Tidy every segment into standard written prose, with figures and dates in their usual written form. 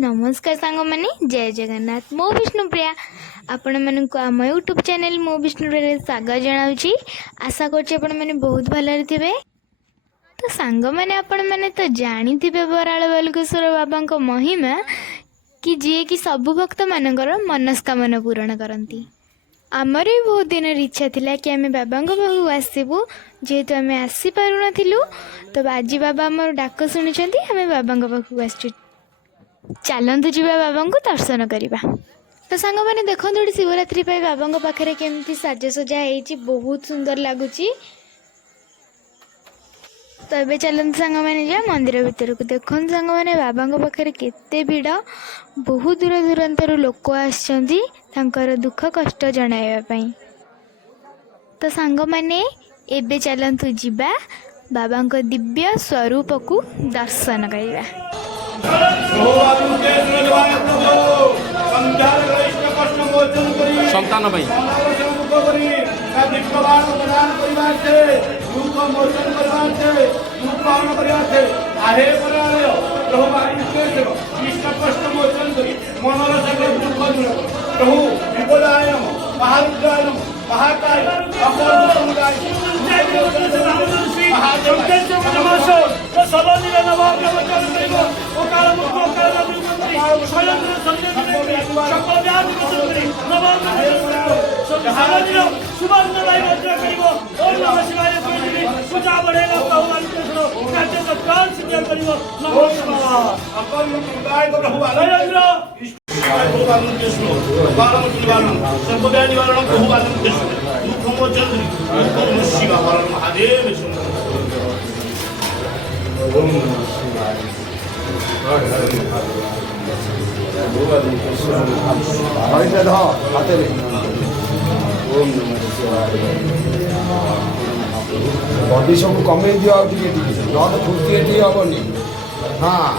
नमस्कार सांग मैंने जय जगन्नाथ मो विष्णुप्रिया आपण मानक आम यूट्यूब चैनल मो विष्णुप्रिया स्वागत जनावि आशा कर बहुत भलरे थे। तो सांग मैंने आपण मैंने तो जानी थे बराल बालकेश्वर बाबा महिमा कि जी कि सबु भक्त मानकर मनस्कामना पूरण करती। आमर भी बहुत दिन इच्छा थिला कि आम बाबा पाखु आसबू जेहेतु आम आसी पार नथिलु। तो आज बाबा आम डाक शुणी आम बाबा पाखु आसु चलतु जी बाबा को दर्शन करवा। तो सांग मैंने देखो शिवरात्रि बाबा पाखे केमती साजसजा हो बहुत सुंदर लगुच। तो ये चलते सांग मैंने जा मंदिर भितर को देखो सांग मैंने बाबा पाखे केते भीड़ बहुत दूर दूरांतर लोक आसर दुख कष्ट जनाइवाई। तो सांग मैंने एबे चलतु जीवा बाबा दिव्य स्वरूप को दर्शन करवा। संतान भाई बॉडी सब कमे दियो आ टिके टिके न तो फुर्ती एटी हबनी। हां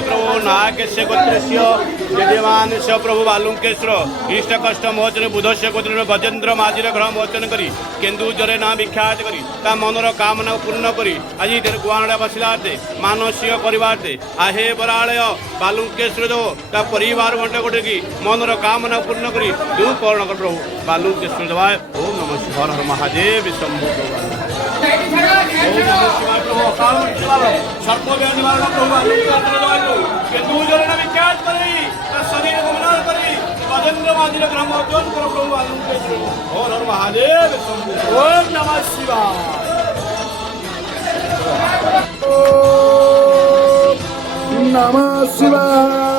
प्रभु नायकेश्वर गोत्रस्य विद्यमान से प्रभु बालुकेश्वर इष्ट कष्ट मोचन बुधस्य गोत्र गजेन्द्र माझीर ग्रह मोचन करी केन्दुझर ना विख्यात करी ता मनर कामना पूर्ण करी आज गुआणा बसलाते मानसिक करवाते आहे बरालय बालुकेश्वर दो ता परिवार बंट गोटे की मनर कामना पूर्ण करी दू कर्ण कर प्रभु बालुकेश्वर देवाय ओम नमः शिवाय हर महादेव शंभु महादेव ओम नमः शिवाय नमः शिवाय।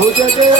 भुजगे